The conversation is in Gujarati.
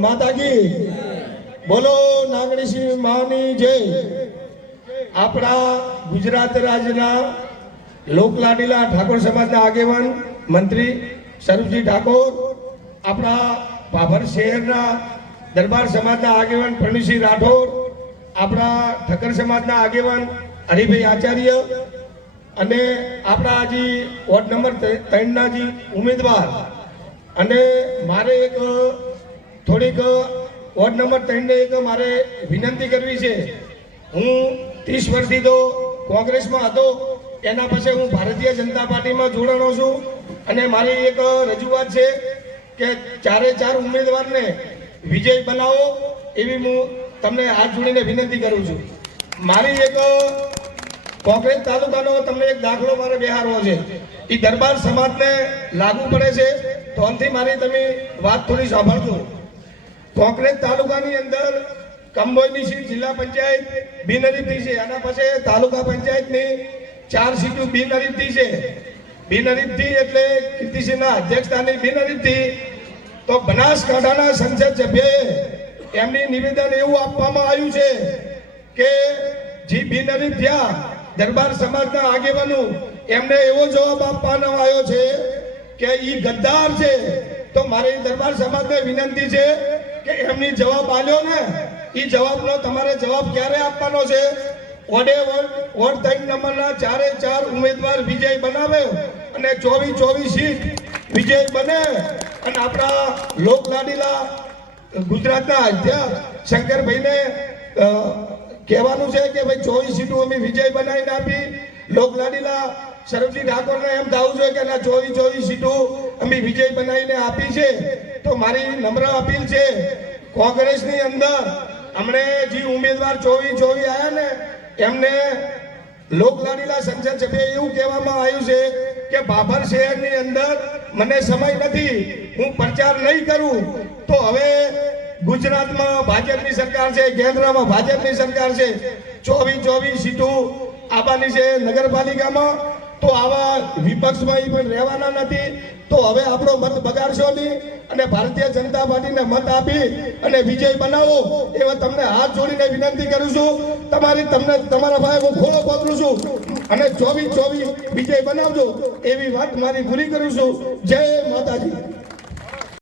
માતા કી બોલો નાગણી સિંહ માની જય। આપણા ગુજરાત રાજ્યના લોકલાડીલા ઠાકોર સમાજના આગેવાન મંત્રી સ્વરૂપજી ઠાકોર, આપણા ભાભર શહેરના દરબાર સમાજના આગેવાન પ્રવીણસિંહ રાઠોડ, આપણા ઠક્કર સમાજના આગેવાન હરિભાઈ આચાર્ય અને આપણા હજી વોર્ડ નંબર 3ના જી ઉમેદવાર અને મારે એક થોડીક વોર્ડ નંબર 3ને એક મારે વિનંતી કરવી છે। હું 30 વર્ષથી તો કોંગ્રેસમાં હતો, એના પછી હું ભારતીય જનતા પાર્ટીમાં જોડાણો છું અને મારી એક રજૂઆત છે કે 4 ઉમેદવારને વિજય બનાવો એવી હું તમને હાથ જોડીને વિનંતી કરું છું। મારી એક કોંગ્રેસ તાલુકાનો તમને એક દાખલો મારે બિહારવો છે, એ દરબાર સમાજને લાગુ પડે છે, તો અંતથી મારી તમે વાત થોડી સાંભળજો। કોંગ્રેસ તાલુકાની અંદર કંબોઈની સીટ જિલ્લા પંચાયત બિનહરીફથી છે, આના પછી તાલુકા પંચાયતની 4 સીટો બિનહરીફથી છે। બિનહરીફથી એટલે કીર્તિસિંહના અધ્યક્ષતાની બિનહરીફથી તો બનાસકાંઠાના સંસદ સભ્યએ એમની નિવેદન એવું આપવામાં આવ્યું છે કે જે બિનહરીફ થયા દરબાર સમાજના આગેવાનો એમને એવો જવાબ આપવાનો આવ્યો છે કે ઈ ગદ્દાર છે। તો મારી દરબાર સમાજને વિનંતી છે કે એમની જવાબ આલ્યો ને ઈ જવાબનો તમારે જવાબ ક્યારે આપવાનો છે? વોર્ડ 3 નંબરના 4 ઉમેદવાર વિજય બનાવે અને 24 સીટ વિજય બને અને આપણા લોકલાડીલા ગુજરાતના અધ્યક્ષ શંકરભાઈને કહેવાનું છે કે ભાઈ 24 સીટો અમે વિજય બનાવીને આપી। લોકલાડીલા સ્વરૂપજી ઠાકોરને એમ થવું જોઈએ કે 24 સીટો અમે વિજય બનાવીને આપી છે। તો મારી નમ્ર અપીલ છે, કોંગ્રેસની અંદર હમણે જે ઉમેદવાર 24 આવ્યા ને એમને લોકલાડીલા સંસદ સભ્ય એવું કહેવામાં આવ્યું છે કે ભાભર શહેરની અંદર મને સમય નથી, હું પ્રચાર નહીં કરું। તો હવે ગુજરાતમાં ભાજપની સરકાર છે, કેન્દ્રમાં ભાજપની સરકાર છે, 24 સીટો આવવાની છે નગરપાલિકામાં, તો આવા વિપક્ષમાં પણ રહેવાના નથી। તો હવે આપણો મત બગાડશો નહીં અને ભારતીય જનતા પાર્ટીને મત આપી અને વિજય બનાવો એવા તમને હાથ જોડીને વિનંતી કરું છું। તમારા ભાઈ હું ખોળો પકડું છું અને 24 વિજય બનાવજો એવી વાત મારી પૂરી કરું છું। જય માતાજી।